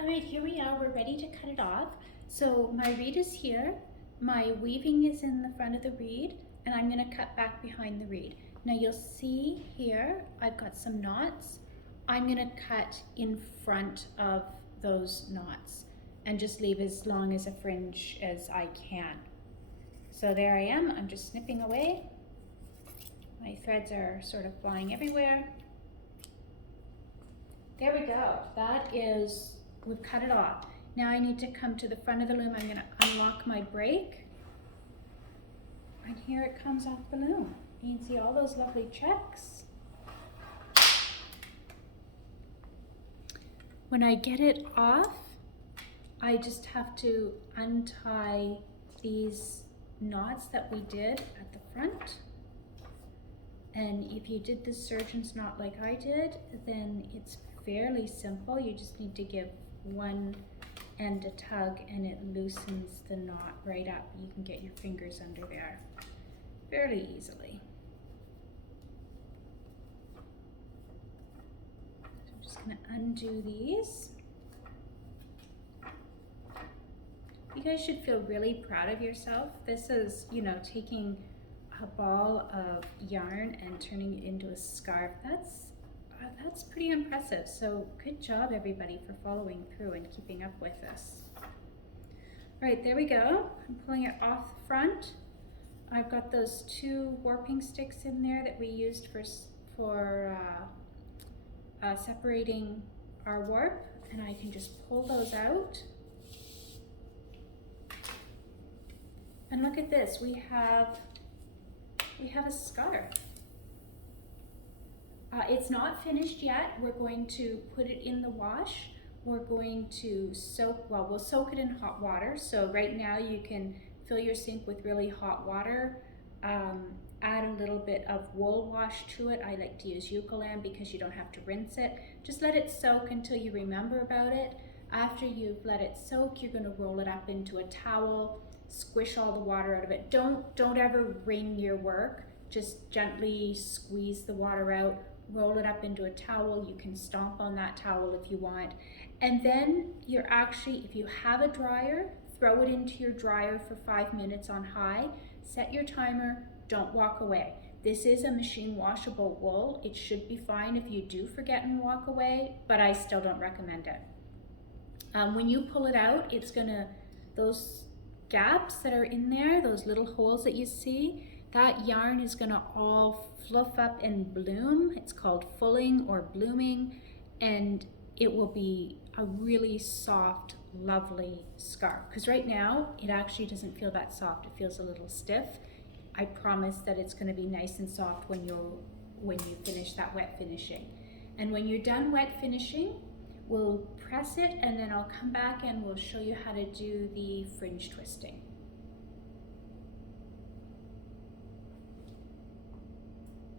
All right, here we are. We're ready to cut it off. So my reed is here, my weaving is in the front of the reed, and I'm going to cut back behind the reed. Now you'll see here I've got some knots. I'm going to cut in front of those knots and just leave as long as a fringe as I can. So there I am. I'm just snipping away. My threads are sort of flying everywhere. There we go. That is, we've cut it off. Now I need to come to the front of the loom. I'm going to unlock my break. And here it comes off the loom. You can see all those lovely checks. When I get it off, I just have to untie these knots that we did at the front. And if you did the surgeon's knot like I did, then it's fairly simple. You just need to give one end a tug and it loosens the knot right up. You can get your fingers under there fairly easily. So I'm just going to undo these. You guys should feel really proud of yourself. This is, you know, taking a ball of yarn and turning it into a scarf. That's pretty impressive. So good job everybody for following through and keeping up with this. All right, there we go. I'm pulling it off the front. I've got those 2 warping sticks in there that we used for separating our warp, and I can just pull those out. And look at this, we have a scarf. It's not finished yet. We're going to put it in the wash. We're going to we'll soak it in hot water. So right now you can fill your sink with really hot water. Add a little bit of wool wash to it. I like to use Eucalyptus because you don't have to rinse it. Just let it soak until you remember about it. After you've let it soak, you're going to roll it up into a towel, squish all the water out of it. Don't ever wring your work. Just gently squeeze the water out, roll it up into a towel. You can stomp on that towel if you want. And then you're actually, if you have a dryer, throw it into your dryer for 5 minutes on high. Set your timer, don't walk away. This is a machine washable wool. It should be fine if you do forget and walk away, but I still don't recommend it. When you pull it out, it's gonna, those gaps that are in there, those little holes that you see, that yarn is gonna all fluff up and bloom. It's called fulling or blooming, and it will be a really soft, lovely scarf. Because right now, it actually doesn't feel that soft. It feels a little stiff. I promise that it's gonna be nice and soft when you finish that wet finishing. And when you're done wet finishing, we'll press it and then I'll come back and we'll show you how to do the fringe twisting.